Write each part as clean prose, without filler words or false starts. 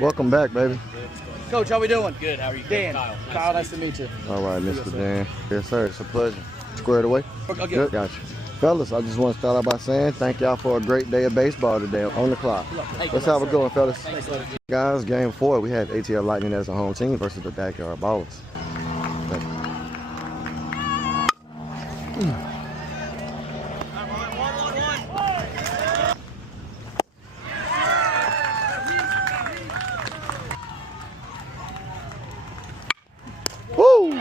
Welcome back, baby. Coach, how we doing? Good. How are you? Dan. Kyle, Nice to meet you. All right, Mr. Dan. Yes, sir. It's a pleasure. Squared away? Okay. Good. Gotcha. Fellas, I just want to start out by saying thank y'all for a great day of baseball today on the clock. Let's have it going, fellas. Guys, game 4, we had ATL Lightning as a home team versus the Backyard Ballers. Woo!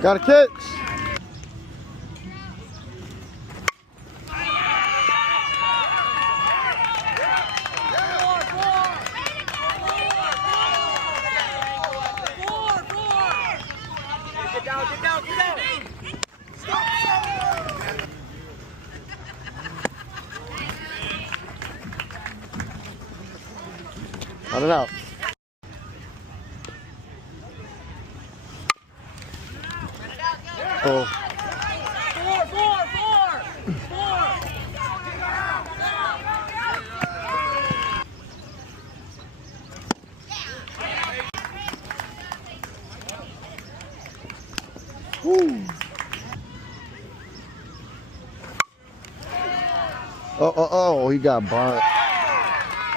Got a catch. Get down. Cut it out. Oh. Woo. Oh, he got burnt.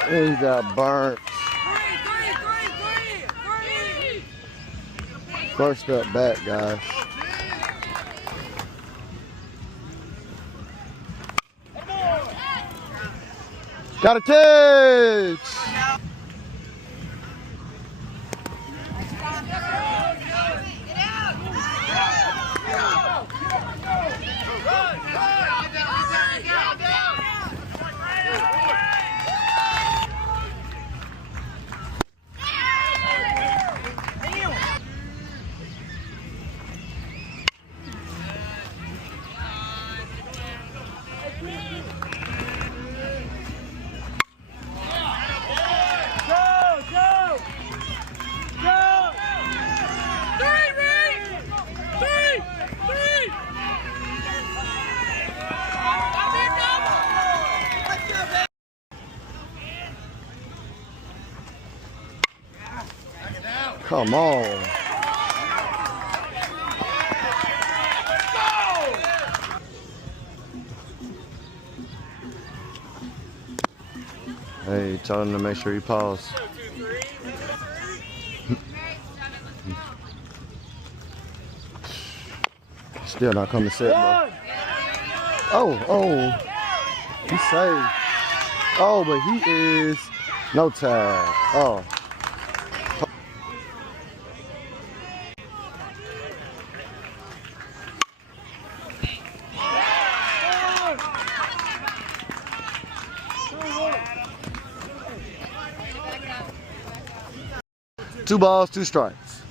He got burnt. First up back, guys. Got a catch! Come on. Hey, tell him to make sure he paused. Still not coming set, bro. Oh. He's saved. Oh, but he is no tag. Oh. Two balls, 2 strikes.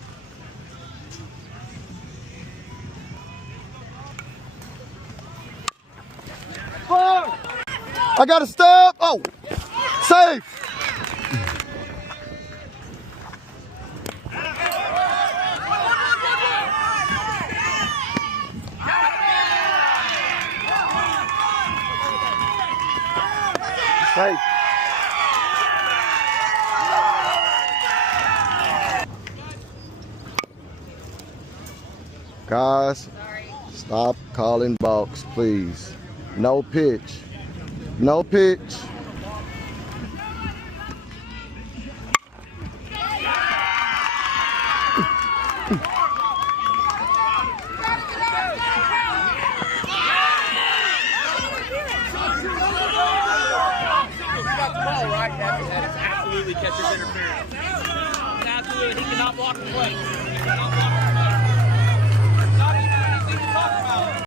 I got a stop. Oh, safe. Safe. Guys, stop calling balks, please. No pitch. No pitch. Right? That is absolutely catch catcher's interference. Absolutely, he cannot block the play. Not even anything to talk about.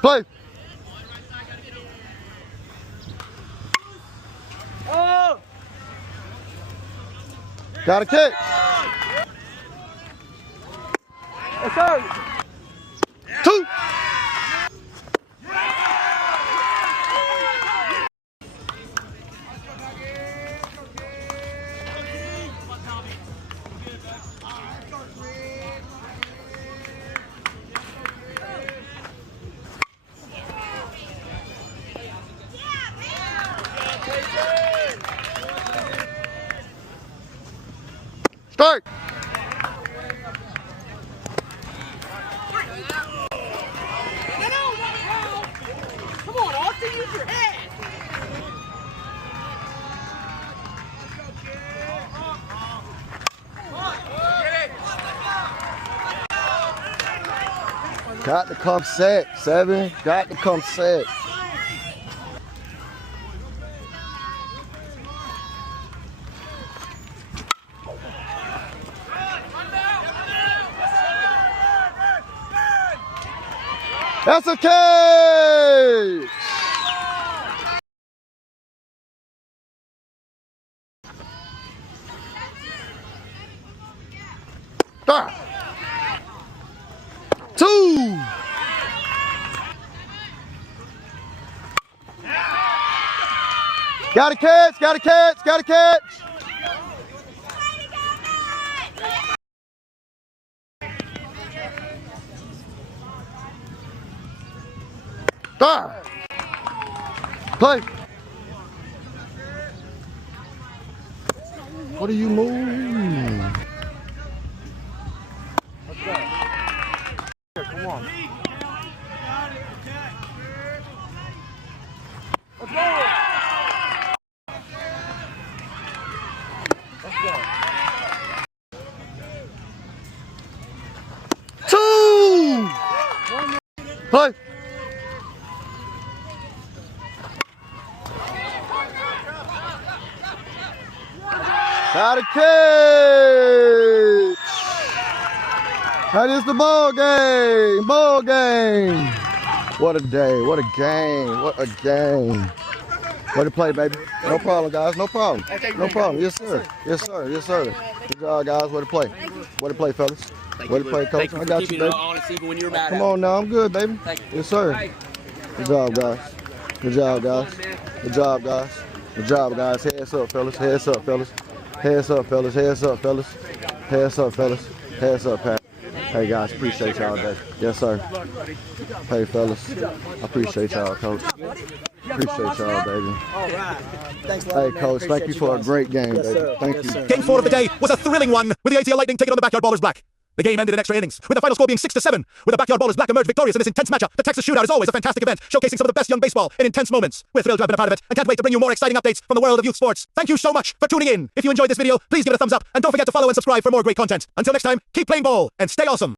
Play. Oh! Got a kick. Yes, sir. 2. Strike. Come on, Austin, use your head. Got to come set, 7. Got to come set. That's a catch! Ah. 2. Got a catch, got a catch, got a catch. Ah. Play. What are you moving? Come on. Let's go. Let's go. 2. Play. Got a catch. That is the ball game. Ball game. What a day. What a game. What a game. Way to play, baby. No problem, guys. No problem. No problem. Yes, sir. Yes, sir. Yes, sir. Good job, guys. Way to play. Way to play, fellas. Way to play, coach. I got you, baby. Come on now. I'm good, baby. Yes, sir. Good job, guys. Good job, guys. Good job, guys. Good job, guys. Heads up, fellas. Heads up, fellas. Heads up, fellas. Heads up, fellas. Heads up, fellas. Heads up, Pat. Hey, guys. Appreciate y'all today. Yes, sir. Hey, fellas. I appreciate y'all, coach. Appreciate y'all, baby. All right. Thanks, Hey, coach. Thank you for a great game, baby. Thank you. Game 4 of the day was a thrilling one, with the ATL Lightning taking on the Backyard Ballers Black. The game ended in extra innings, with the final score being 6-7, with the Backyard Ballers Black emerged victorious in this intense matchup. The Texas Shootout is always a fantastic event, showcasing some of the best young baseball in intense moments. We're thrilled to have been a part of it, and can't wait to bring you more exciting updates from the world of youth sports. Thank you so much for tuning in. If you enjoyed this video, please give it a thumbs up, and don't forget to follow and subscribe for more great content. Until next time, keep playing ball, and stay awesome.